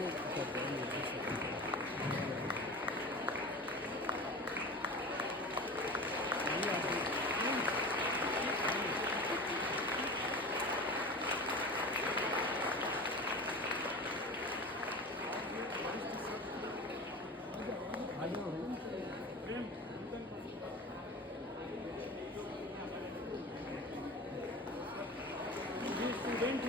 से करते हैं नीचे से। ये स्टूडेंट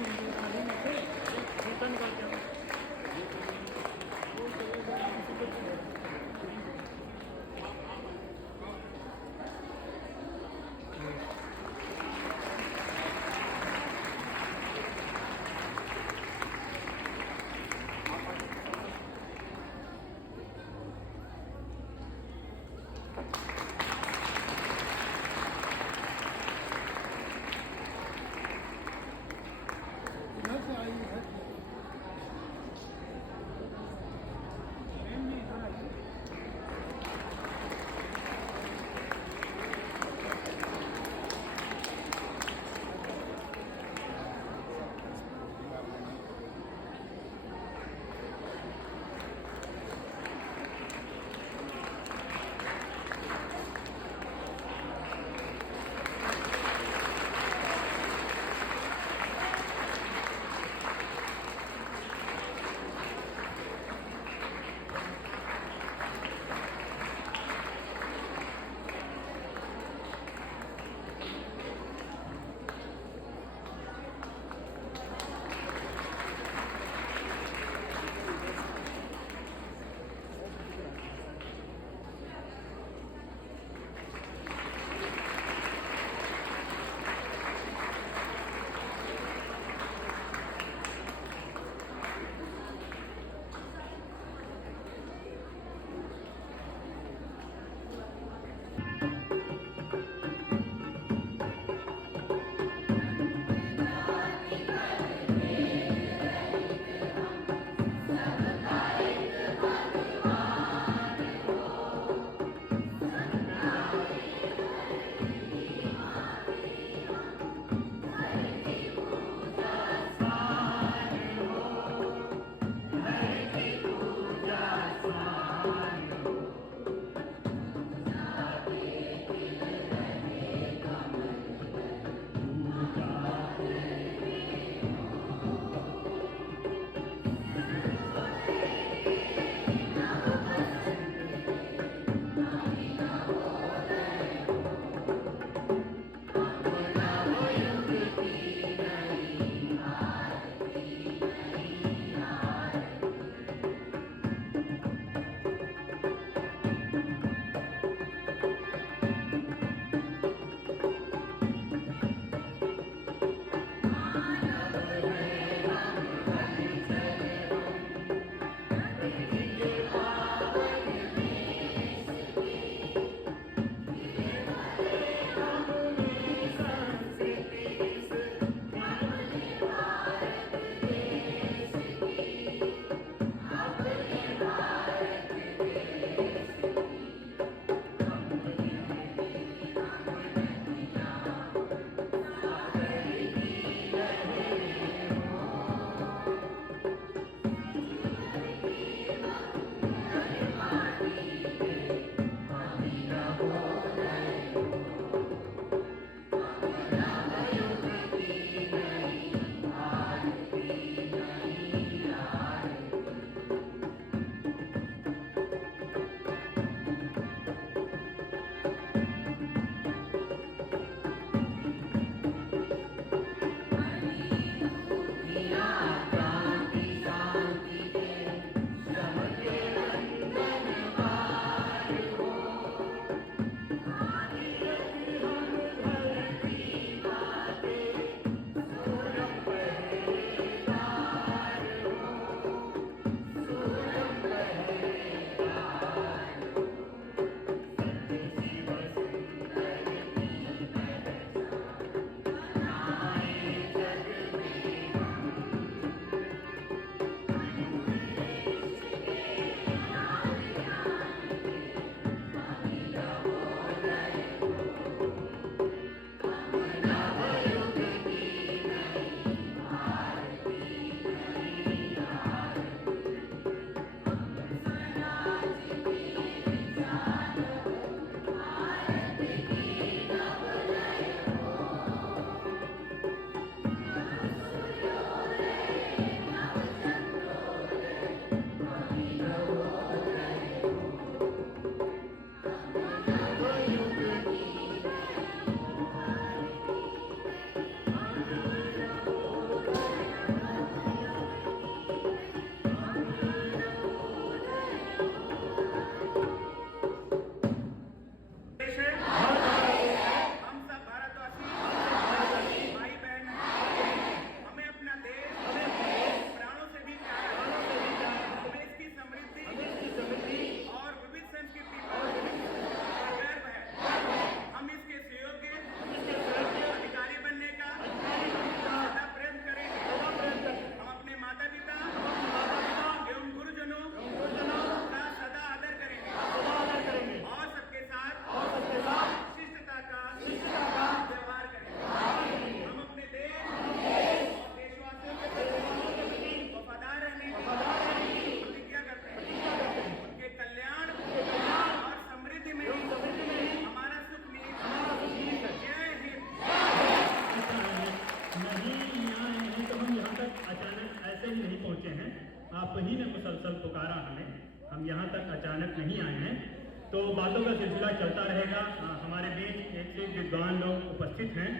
रहेगा। हमारे बीच एक से विद्वान लोग उपस्थित हैं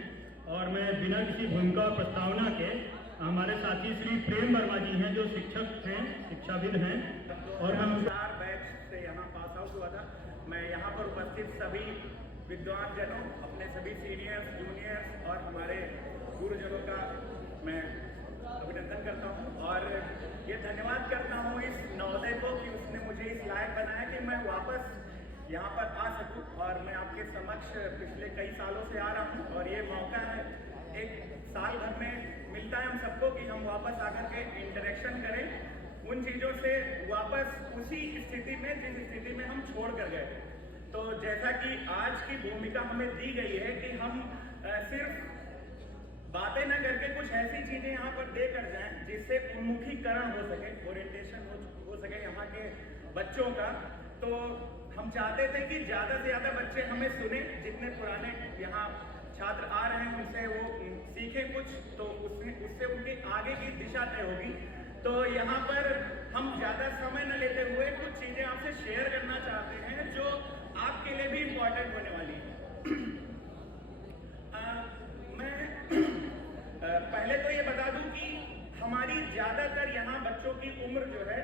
और मैं बिना किसी भूमिका और प्रस्तावना के हमारे साथी श्री प्रेम वर्मा जी हैं जो शिक्षक हैं, शिक्षाविद हैं और हम 4 बैच से यहाँ पास आउट हुआ था। मैं यहाँ पर उपस्थित सभी विद्वान जनों, अपने सभी सीनियर्स, जूनियर्स और हमारे गुरुजनों का मैं अभिनंदन करता हूँ और ये धन्यवाद करता हूँ इस नवोदय को कि उसने मुझे इस लायक बनाया कि मैं वापस यहाँ पर आ सकूँ और मैं आपके समक्ष पिछले कई सालों से आ रहा हूँ और ये मौका है, एक साल भर में मिलता है हम सबको कि हम वापस आकर के इंटरेक्शन करें उन चीज़ों से वापस उसी स्थिति में जिस स्थिति में हम छोड़ कर गए थे। तो जैसा कि आज की भूमिका हमें दी गई है कि हम सिर्फ बातें न करके कुछ ऐसी चीजें यहाँ पर दे कर जाएं जिससे उन्मुखीकरण हो सके, ओरिएंटेशन हो सके यहाँ के बच्चों का। तो हम चाहते थे कि ज़्यादा से ज़्यादा बच्चे हमें सुने, जितने पुराने यहाँ छात्र आ रहे हैं उनसे वो सीखें कुछ, तो उससे उनकी आगे की दिशा तय होगी। तो यहाँ पर हम ज़्यादा समय न लेते हुए कुछ चीज़ें आपसे शेयर करना चाहते हैं जो आपके लिए भी इम्पोर्टेंट होने वाली है। मैं पहले तो ये बता दूं कि हमारी ज़्यादातर यहाँ बच्चों की उम्र जो है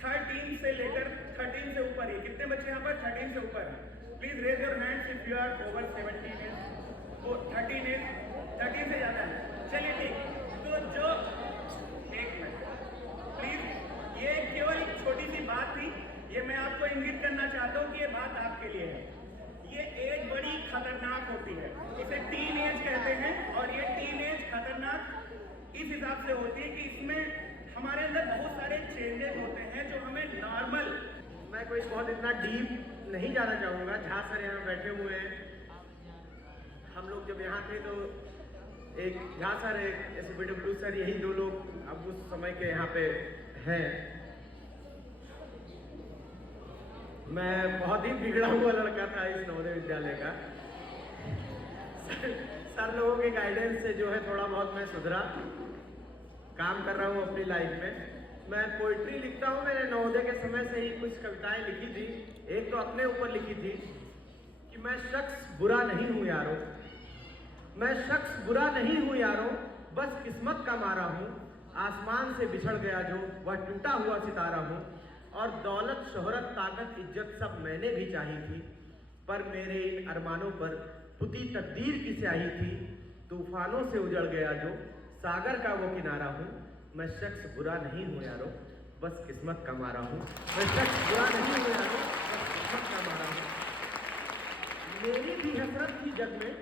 13 से लेकर 13 से ऊपर है। कितने बच्चे यहाँ पर 13 से ऊपर हैं? Please raise your hands if you are over 17 years. वो 13 इज 13 से ज़्यादा है। चलिए ठीक, तो जो एक मिनट प्लीज, ये केवल एक छोटी सी बात थी, ये मैं आपको इंगित करना चाहता हूँ कि ये बात आपके लिए है। ये एज बड़ी खतरनाक होती है, इसे टीन एज कहते हैं और ये टीन एज खतरनाक इस हिसाब से होती है कि इसमें हमारे अंदर बहुत सारे चेंजेस होते हैं जो हमें नॉर्मल। मैं कोई बहुत इतना डीप नहीं जाना चाहूँगा। झा सर यहाँ बैठे हुए हैं, हम लोग जब यहाँ थे तो एक झा सर, एक SPW सर, यही 2 लोग अब उस समय के यहाँ पे हैं। मैं बहुत ही बिगड़ा हुआ लड़का था इस नवोदय विद्यालय का। सर लोगों के गाइडेंस से जो है थोड़ा बहुत मैं सुधरा, काम कर रहा हूँ अपनी लाइफ में। मैं पोइट्री लिखता हूँ, मैंने नवोदय के समय से ही कुछ कविताएं लिखी थी। एक तो अपने ऊपर लिखी थी कि मैं शख्स बुरा नहीं हूँ यारो, मैं शख्स बुरा नहीं हूँ यारो, बस किस्मत का मारा हूँ। आसमान से बिछड़ गया जो वह टूटा हुआ सितारा हूँ, और दौलत, शोहरत, ताकत, इज्जत सब मैंने भी चाही थी, पर मेरे इन अरमानों पर पुती तकदीर की स्याही थी। तूफानों से उजड़ गया जो सागर का वो किनारा हूँ। मैं शख्स बुरा नहीं हूँ यारो, बस किस्मत का मारा हूँ। मैं शख्स बुरा नहीं हूँ यारो, बस किस्मत का मारा हूँ। मेरी भी हसरत थी जग में,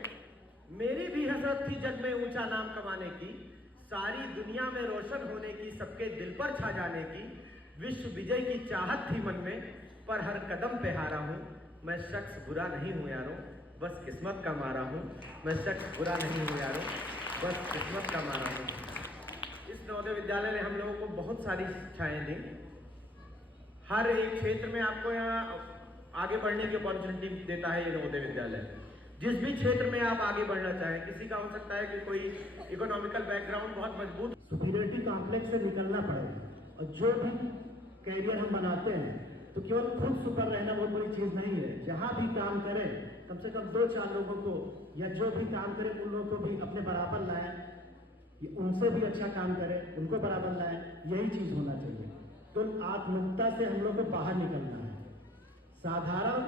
मेरी भी हसरत थी जग में ऊंचा नाम कमाने की, सारी दुनिया में रोशन होने की, सबके दिल पर छा जाने की। विश्व विजय की चाहत थी मन में, पर हर कदम पे हारा हूँ। मैं शख्स बुरा नहीं हूँ यारो, बस किस्मत का मारा हूँ। मैं शख्स बुरा नहीं हूँ यारो, बस किस्मत का मारा हूँ। इस नवोदय विद्यालय ने हम लोगों को बहुत सारी शिक्षाएं दी। हर एक क्षेत्र में आपको यहाँ आगे बढ़ने की अपॉर्चुनिटी देता है ये नवोदय विद्यालय। जिस भी क्षेत्र में आप आगे बढ़ना चाहें, किसी का हो सकता है कि कोई इकोनॉमिकल बैकग्राउंड बहुत मजबूत, सुपीरियरिटी कॉम्प्लेक्स से निकलना पड़ेगा। और जो भी कैरियर हम बनाते हैं तो केवल खुद सुपर रहना बहुत बड़ी चीज नहीं है। जहां भी काम करें कम से कम 2-4 लोगों को, या जो भी काम करें उन लोगों को भी अपने बराबर लाएं, उनसे भी अच्छा काम करें, उनको बराबर लाएं। यही चीज होना चाहिए। तो आत्ममुक्ता से हम लोग को बाहर निकलना है। साधारण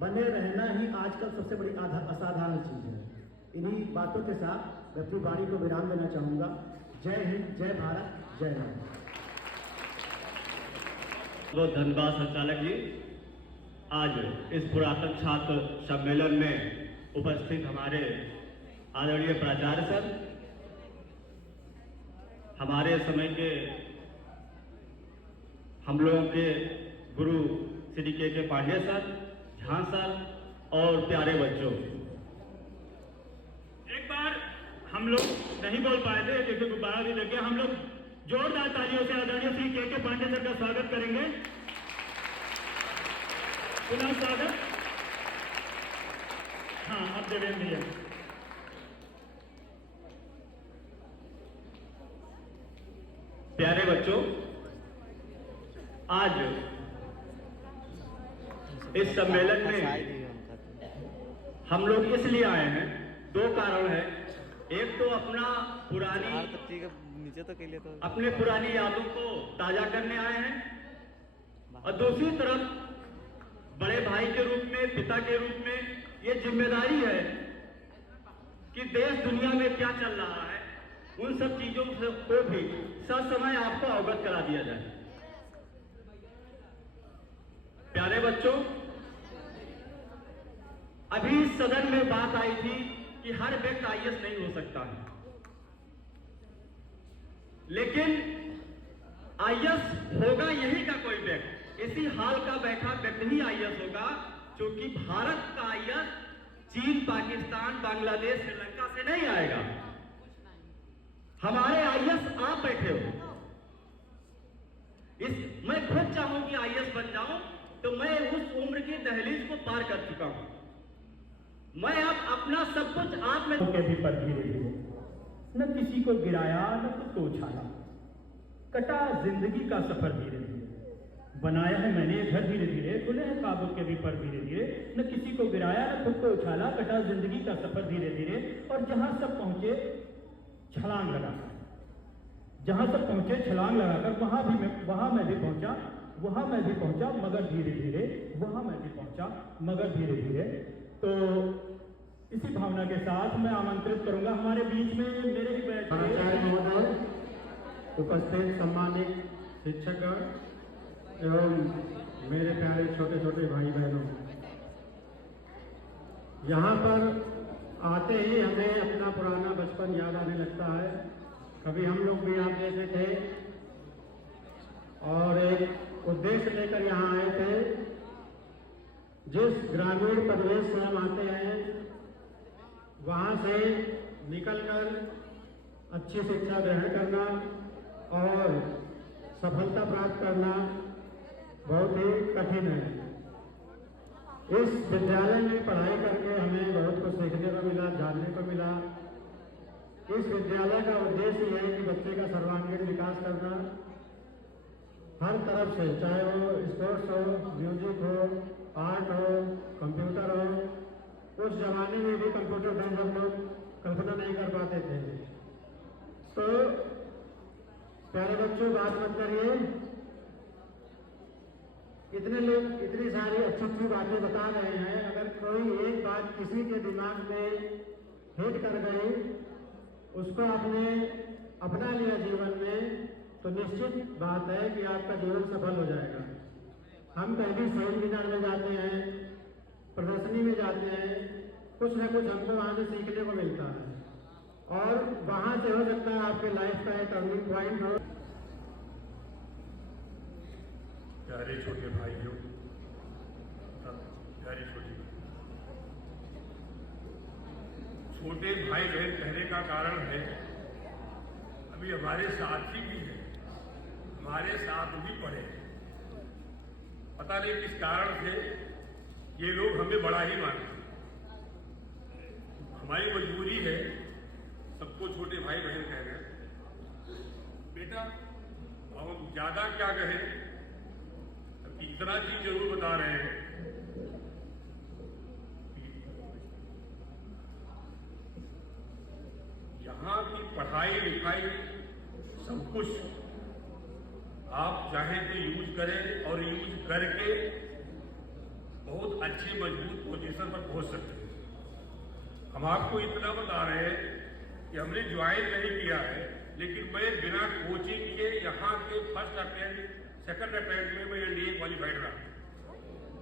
बने रहना ही आजकल सबसे बड़ी असाधारण चीज है। इन्हीं बातों के साथ मैं अपनी वाणी को विराम देना चाहूंगा। जय हिंद, जय भारत, जय राम। बहुत धन्यवाद संचालक जी। आज इस पुरातन छात्र सम्मेलन में उपस्थित हमारे आदरणीय प्राचार्य सर, हमारे समय के हम लोगों के गुरु श्री के पांडे सर, झा सर और प्यारे बच्चों, एक बार हम लोग नहीं बोल पाए थे, देखिए गुब्बारा भी देखे, हम लोग जोरदार तालियों से आदरणीय श्री के पांडे सर का स्वागत करेंगे। पुनः स्वागत। हाँ, अब देवेंद्र भैया। प्यारे बच्चों, आज इस सम्मेलन में हम लोग इसलिए आए हैं, दो कारण है। एक तो अपना पुरानी नीचे तो के लिए तो अपने पुरानी यादों को ताजा करने आए हैं और दूसरी तरफ बड़े भाई के रूप में, पिता के रूप में ये जिम्मेदारी है कि देश दुनिया में क्या चल रहा है उन सब चीजों को भी ससमय आपको अवगत करा दिया जाए। प्यारे बच्चों, अभी सदन में बात आई थी कि हर व्यक्ति आईएएस नहीं हो सकता है, लेकिन आईएएस होगा यही का कोई व्यक्ति, इसी हाल का बैठा व्यक्ति ही आईएएस होगा, क्योंकि भारत का आईएएस चीन, पाकिस्तान, बांग्लादेश, श्रीलंका से नहीं आएगा। हमारे आईएएस आप बैठे हो। मैं खुद चाहूं कि आईएएस बन जाऊं तो मैं उस उम्र की दहलीज को पार कर चुका हूं। मैं अब अपना सब कुछ आप में के भी पर धीरे धीरे न किसी को गिराया न खुद को उछाला, कटा जिंदगी का सफर धीरे धीरे, बनाया है मैंने घर धीरे धीरे, खुले हैं ख्वाबों के भी पर धीरे धीरे, न किसी को गिराया न खुद को उछाला, कटा जिंदगी का सफर धीरे धीरे। और जहां सब पहुंचे छलांग लगाकर, जहां सब पहुंचे छलांग लगाकर, वहां मैं भी पहुंचा, वहां मैं भी पहुंचा मगर धीरे धीरे, वहां मैं भी पहुंचा मगर धीरे धीरे। तो इसी भावना के साथ मैं आमंत्रित करूंगा हमारे बीच में मेरे ही बैठ आचार्य महोदय, उपस्थित सम्मानित शिक्षकगण एवं मेरे प्यारे छोटे छोटे भाई बहनों, यहाँ पर आते ही हमें अपना पुराना बचपन याद आने लगता है। कभी हम लोग भी आप जैसे थे और एक उद्देश्य लेकर यहाँ आए थे। जिस ग्रामीण परिवेश से हम आते हैं वहाँ से निकलकर अच्छी शिक्षा ग्रहण करना और सफलता प्राप्त करना बहुत ही कठिन है। इस विद्यालय में पढ़ाई करके हमें बहुत कुछ सीखने को मिला, जानने को मिला। इस विद्यालय का उद्देश्य यह है कि बच्चे का सर्वांगीण विकास करना, हर तरफ से, चाहे वो स्पोर्ट्स हो, म्यूजिक हो, आर्ट हो, कंप्यूटर हो। उस जमाने में भी कंप्यूटर ढंग हम लोग कल्पना नहीं कर पाते थे। तो प्यारे बच्चों, बात मत करिए, इतने लोग इतनी सारी अच्छी अच्छी बातें बता रहे हैं, अगर कोई एक बात किसी के दिमाग में हिट कर गई, उसको आपने अपना लिया जीवन में, तो निश्चित बात है कि आपका जीवन सफल हो जाएगा। हम कहीं सेमिनार में जाते हैं, प्रदर्शनी में जाते हैं, कुछ न कुछ हमको वहाँ से सीखने को मिलता है और वहाँ से हो सकता है आपके लाइफ का एक टर्निंग पॉइंट हो। प्यारे छोटे भाइयों, प्यारी छोटे भाई बहन कहने का कारण है, अभी हमारे साथी भी हैं, हमारे साथ भी पढ़े, पता नहीं किस कारण से ये लोग हमें बड़ा ही मानते। हमारी मजबूरी है सबको छोटे भाई बहन कहना। बेटा हम ज्यादा क्या कहें, इतना चीज जरूर बता रहे हैं, यहाँ की पढ़ाई लिखाई सब कुछ आप चाहें तो यूज करें और यूज करके बहुत अच्छी मजबूत पोजीशन पर पहुंच सकते हैं। हम आपको इतना बता रहे हैं कि हमने ज्वाइन नहीं किया है, लेकिन मैं बिना कोचिंग के यहाँ के फर्स्ट अटेम्प्ट सेकंड अटेम्प्ट में मैं एनडीए क्वालिफाइड रहा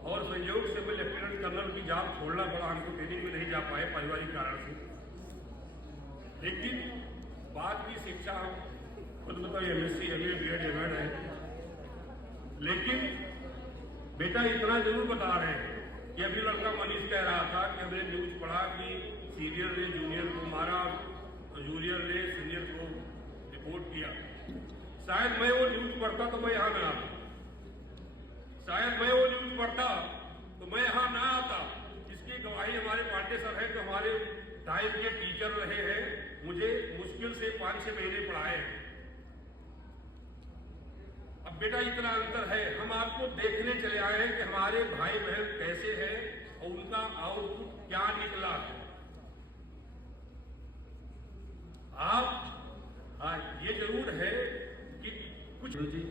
और संयोग से मैं लेफ्टिनेंट कर्नल की जॉब छोड़ना पड़ा, हमको ट्रेनिंग में नहीं जा पाए पारिवारिक कारण से। लेकिन बाद की शिक्षा हम खुद बताओ एमएससी, एमए, बीएड, एमएड है, लेकिन बेटा इतना जरूर बता रहे हैं कि अभी लड़का मनीष कह रहा था कि हमने न्यूज पढ़ा कि सीनियर ने जूनियर को मारा, जूनियर ने सीनियर को रिपोर्ट किया। शायद मैं वो न्यूज पढ़ता तो मैं यहाँ न आता, शायद मैं वो न्यूज पढ़ता तो मैं यहाँ ना आता। इसकी गवाही हमारे पांडे सर है, जो हमारे टाइप के टीचर रहे हैं, मुझे मुश्किल से 5-6 महीने पढ़ाए हैं। अब बेटा इतना अंतर है, हम आपको देखने चले आए हैं कि हमारे भाई बहन कैसे हैं, और उनका आउटपुट क्या निकला है। आप ये जरूर है कि कुछ जी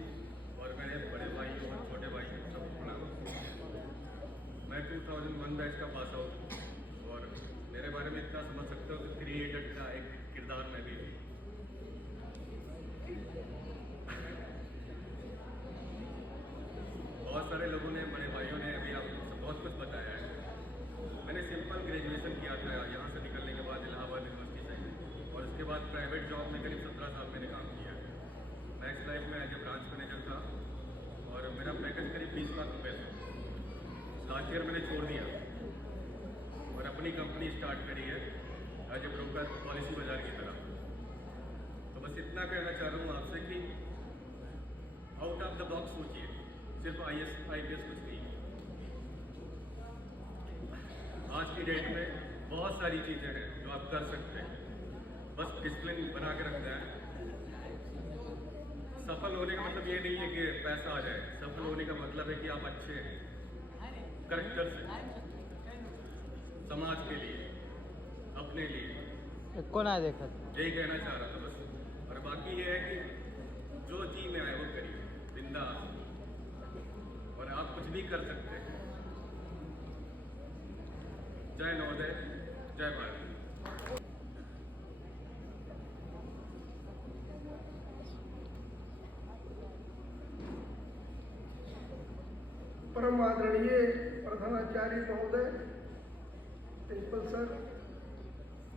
और मेरे बड़े भाई और छोटे भाई सबको प्रणाम। मैं 2001 बैच का पास आउट और मेरे बारे में इतना समझ सकते हो कि क्रिएटेड का एक किरदार में भी हूँ। बहुत सारे लोगों ने, बड़े भाइयों ने अभी आपको बहुत कुछ बताया है। मैंने सिंपल ग्रेजुएशन किया था यहाँ से निकलने के बाद इलाहाबाद यूनिवर्सिटी से, और उसके बाद प्राइवेट जॉब में करीब 17 साल मैंने काम किया है। मैक्स लाइफ में एज ए ब्रांच मैनेजर था और मेरा पैकेज करीब 20 लाख रुपये था। लास्ट ईयर मैंने छोड़ दिया और अपनी कंपनी स्टार्ट करी है एज ए ब्रोकर पॉलिसी बाजार की तरह। तो बस इतना कहना चाह रहा हूँ आपसे कि आउट ऑफ द बॉक्स सोचिए, सिर्फ IAS कुछ नहीं। आज की डेट में बहुत सारी चीज़ें हैं जो आप कर सकते हैं, बस डिसिप्लिन बना के रखना है। सफल होने का मतलब ये नहीं है कि पैसा आ जाए, सफल होने का मतलब है कि आप अच्छे हैं करेक्टर से, समाज के लिए, अपने लिए। कौन आया देखा? यही कहना चाह रहा था बस। और बाकी ये है कि जो जी में आए वो करिए, बिंदास, और आप कुछ भी कर सकते हैं। जय नवोदय, जय भारत। परम आदरणीय प्रधानाचार्य महोदय, प्रिंसिपल सर,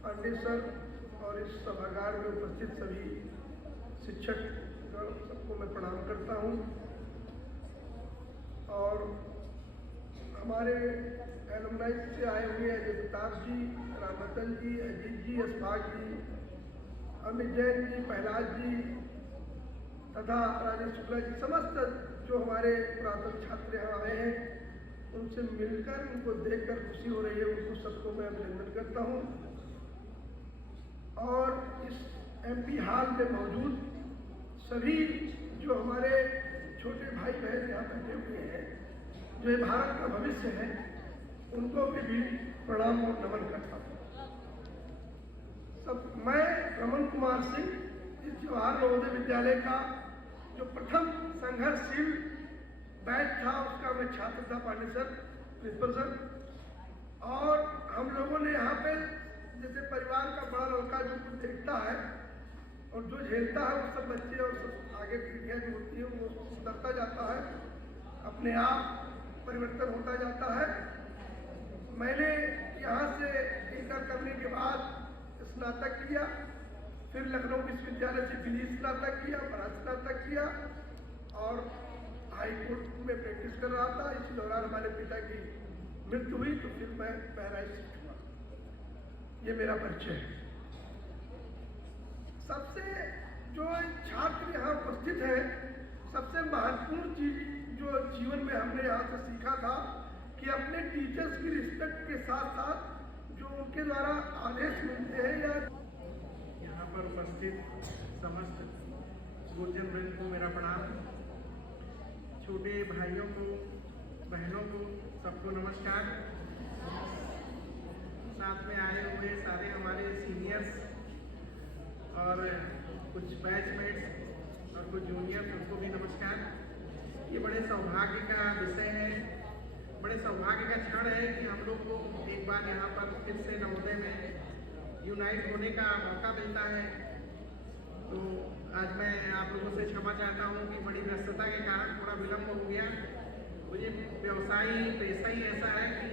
पंडित सर और इस सभागार में उपस्थित सभी शिक्षक सबको मैं प्रणाम करता हूं। और हमारे एलुमनाई से आए हुए अजय प्रताप जी, रामचंद्र जी, अजीत जी, अशफाक जी, अमित जैन जी, प्रहलाद जी तथा राजेश शुक्ला जी, समस्त जो हमारे पुरातन छात्र यहाँ आए हैं, उनसे मिलकर, उनको देखकर खुशी हो रही है। उनको सबको मैं अभिनंदन करता हूँ। और इस MP हॉल में मौजूद सभी जो हमारे छोटे भाई बहन यहाँ बैठे हुए हैं, जो भारत का भविष्य है, उनको भी प्रणाम और नमन करता हूँ। मैं रमन कुमार सिंह, इस जवाहर नवोदय विद्यालय का जो प्रथम संघर्षशील बैच था, उसका मैं छात्र था। पांडे सर, प्रिंसिपल सर, और हम लोगों ने यहाँ पे जैसे परिवार का बड़ा लड़का जो कुछ देखता है और जो झेलता है, वो सब बच्चे और सब आगे पीढ़ियाँ जो होती है वो सुधरता जाता है, अपने आप परिवर्तन होता जाता है। मैंने यहाँ से इंटर करने के बाद स्नातक किया, फिर लखनऊ विश्वविद्यालय से बिली स्नातक किया, परास्नातक किया और हाई कोर्ट में प्रैक्टिस कर रहा था। इसी दौरान हमारे पिता की मृत्यु हुई, तो फिर मैं बहराइच शिफ्ट हुआ। ये मेरा परिचय है। सबसे जो छात्र यहाँ उपस्थित है, सबसे महत्वपूर्ण चीज जो जीवन में हमने यहाँ से सीखा था कि अपने टीचर्स की रिस्पेक्ट के साथ साथ जो उनके द्वारा आदेश मिलते हैं या यहाँ पर उपस्थित समस्त गुरुजन वृंद को मेरा प्रणाम, छोटे भाइयों को, बहनों को, सबको नमस्कार। साथ में आए हुए सारे हमारे सीनियर्स और कुछ बैचमेट्स और कुछ जूनियर्स, उनको भी नमस्कार। ये बड़े सौभाग्य का विषय है, बड़े सौभाग्य का क्षण है कि हम लोग को एक बार यहाँ पर फिर से नवोदय में यूनाइट होने का मौका मिलता है। तो आज मैं आप लोगों से क्षमा चाहता हूँ कि बड़ी व्यस्तता के कारण थोड़ा विलम्ब हो गया। मुझे व्यवसायी पेशा ही ऐसा है कि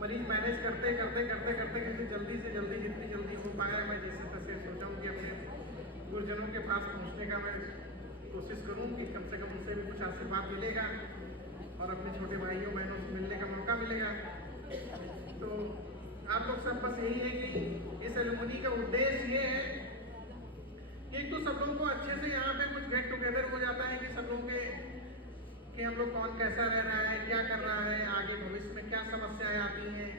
मरीज मैनेज करते करते करते करते किसी जल्दी से जल्दी, जितनी जल्दी हो पाए, मैं जैसे तैसे सोचा हूँ कि अपने गुरुजनों के पास पहुँचने का मैं कोशिश करूँ कि कम से कम उनसे भी कुछ आशीर्वाद मिलेगा और अपने छोटे भाइयों बहनों से मिलने का मौका मिलेगा। तो आप लोग सब बस यही है कि इस एलुमनी का उद्देश्य ये है कि एक तो सब लोगों को अच्छे से यहाँ पे कुछ गेट टुगेदर हो जाता है कि सब लोग के कि हम लोग कौन कैसा रह रहा है, क्या कर रहा है, आगे भविष्य में क्या समस्याएं आती हैं,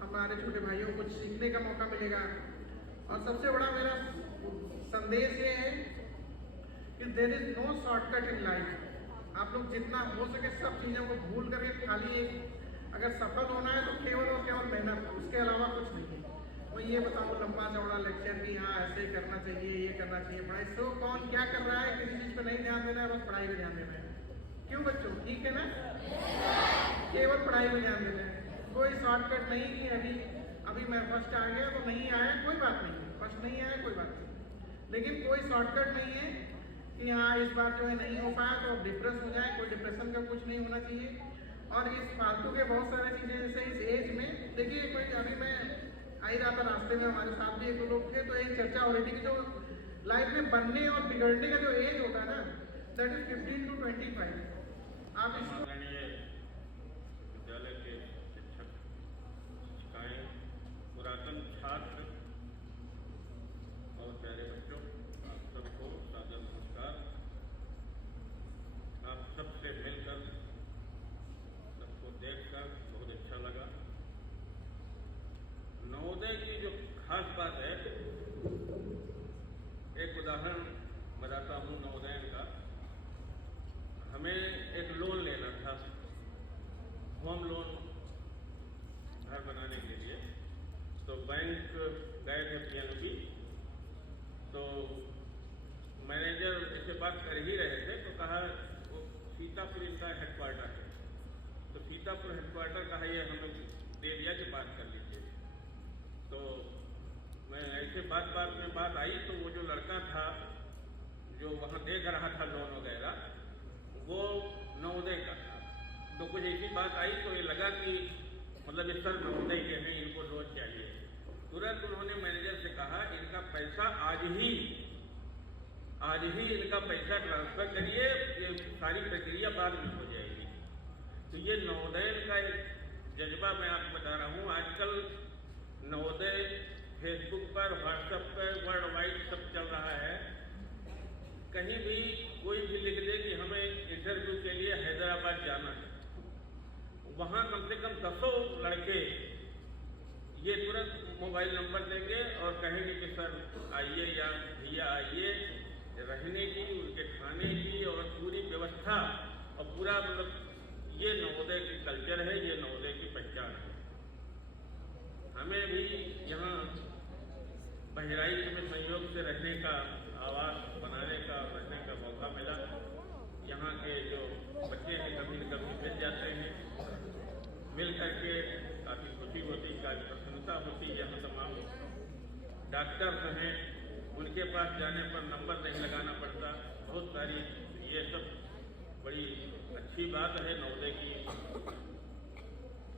हमारे छोटे भाइयों को कुछ सीखने का मौका मिलेगा। और सबसे बड़ा मेरा संदेश ये है कि there is no shortcut in life. आप लोग जितना हो सके सब चीज़ों को भूल करके खाली एक अगर सफल होना है तो केवल और केवल मेहनत, उसके अलावा कुछ नहीं है। मैं ये बताऊँ लंबा चौड़ा लेक्चर कि हाँ ऐसे ही करना चाहिए, ये करना चाहिए, पढ़ाई सो कौन क्या कर रहा है, किसी चीज़ पे नहीं ध्यान देना है, बस पढ़ाई पे ध्यान देना है। क्यों बच्चों, ठीक है ना? केवल पढ़ाई पे ध्यान देना है, कोई शॉर्टकट नहीं कि अभी मैं फर्स्ट आ गया तो नहीं आया, कोई बात नहीं, फर्स्ट नहीं आया कोई बात नहीं, लेकिन कोई शॉर्टकट नहीं है कि हाँ इस बार जो है नहीं हो पाया तो अब डिप्रेस हो जाए, कोई डिप्रेशन का कुछ नहीं होना चाहिए। और इस फालतू के बहुत सारे चीज़ें जैसे इस एज में देखिए, कोई अभी मैं आ ही रहा था रास्ते में, हमारे साथ भी एक दो लोग थे, तो एक चर्चा हो रही थी कि जो लाइफ में बनने और बिगड़ने का जो एज होता है ना, दैट इज 15 to 25। आप इसको विद्यालय के शिक्षक शिक्षिकाएं, पुरातन छात्र और प्यारे बच्चों, आप सबको सादर नमस्कार। आप सबसे मिलकर, सबको देखकर बहुत अच्छा लगा। नवोदय की जो खास बात है, एक उदाहरण बताता हूँ नवोदय का। हमें एक लोन लेना था, होम लोन घर बनाने के लिए, तो बैंक गए थे PNB, तो मैनेजर इससे बात कर ही रहे थे, तो कहा वो सीतापुर इनका हेडक्वार्टर है, तो सीतापुर हेडक्वार्टर कहा ये हमें दे दिया कि बात कर लीजिए। तो मैं ऐसे बात में बात आई, तो वो जो लड़का था जो वहाँ देख रहा था लोन वगैरह, वो नवोदय का था। तो कुछ ऐसी बात आई तो ये लगा कि मतलब इस सर नवोदय के हैं, इनको लोन चाहिए। तुरंत उन्होंने मैनेजर से कहा इनका पैसा आज ही इनका पैसा ट्रांसफर करिए, ये सारी प्रक्रिया बाद में हो जाएगी। तो ये नवोदय का एक जज्बा मैं आपको बता रहा हूँ। आजकल नवोदय फेसबुक पर, व्हाट्सएप पर वर्ल्ड वाइड सब चल रहा है। कहीं भी कोई भी लिख दे कि हमें इंटरव्यू के लिए हैदराबाद जाना है, वहाँ कम से कम 100 लड़के ये तुरंत मोबाइल नंबर देंगे और कहेंगे कि सर आइए या भैया आइए, रहने की, उनके खाने की और पूरी व्यवस्था और पूरा मतलब ये नवोदय की कल्चर है, ये नवोदय की पहचान है। हमें भी यहाँ बहराइच में संयोग से रहने का, आवास बनाने का, रहने का मौका मिला। यहाँ के जो बच्चे हैं कभी न कभी मिल जाते हैं, मिल करके काफ़ी खुशी होती, काफ़ी प्रसन्नता होती। यहाँ तमाम डॉक्टर्स हैं, उनके पास जाने पर नंबर नहीं लगाना पड़ता। बहुत सारी ये सब बड़ी अच्छी बात है नवोदय की,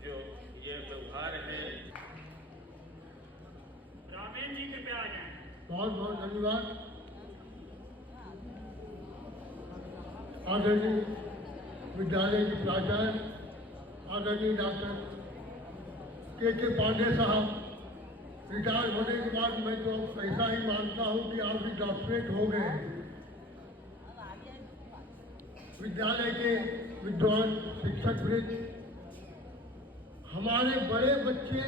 जो ये व्यवहार है। रामेन जी कृपया आ जाएं। बहुत बहुत धन्यवाद। आदरणीय विद्यालय के प्राचार्य आदरणीय डॉक्टर के पांडे साहब, रिटायर होने के बाद मैं तो ऐसा ही मानता हूँ कि आप भी डॉक्टरेट हो गए। विद्यालय के विद्वान शिक्षक वृंद, हमारे बड़े बच्चे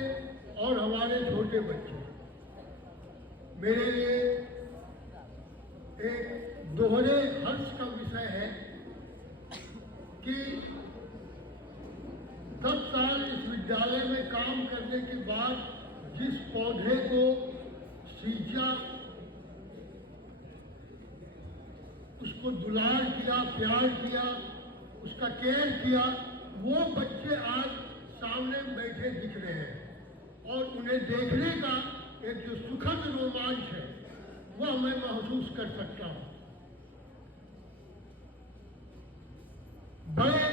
और हमारे छोटे बच्चे, मेरे लिए एक दोहरे हर्ष का विषय है कि 10 साल इस विद्यालय में काम करने के बाद जिस पौधे को सींचा, उसको दुलार किया, प्यार किया, उसका केयर किया, वो बच्चे आज सामने बैठे दिख रहे हैं और उन्हें देखने का एक जो सुखद रोमांच है वह मैं महसूस कर सकता हूं। बड़े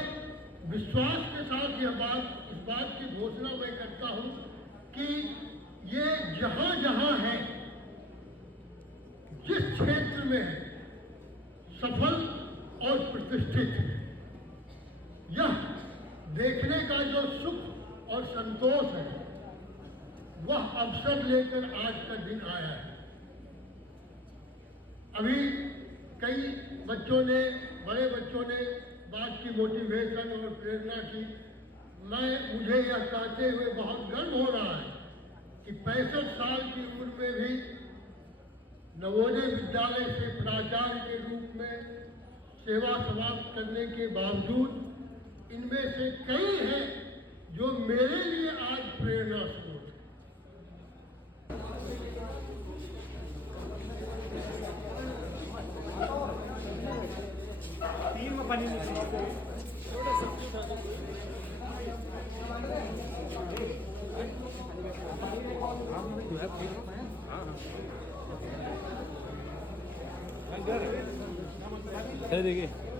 विश्वास के साथ इस बात की घोषणा मैं करता हूं कि ये जहां जहां है, जिस क्षेत्र में है, सफल और प्रतिष्ठित है, यह देखने का जो सुख और संतोष है वह अवसर लेकर आज का दिन आया है। अभी कई बच्चों ने, बड़े बच्चों ने बात की, मोटिवेशन और प्रेरणा की। मुझे यह कहते हुए बहुत गर्व हो रहा है कि 65 साल की उम्र में भी नवोदय विद्यालय से प्राचार्य के रूप में सेवा समाप्त करने के बावजूद इनमें से कई हैं जो मेरे लिए आज प्रेरणा स्रोत है। देखिए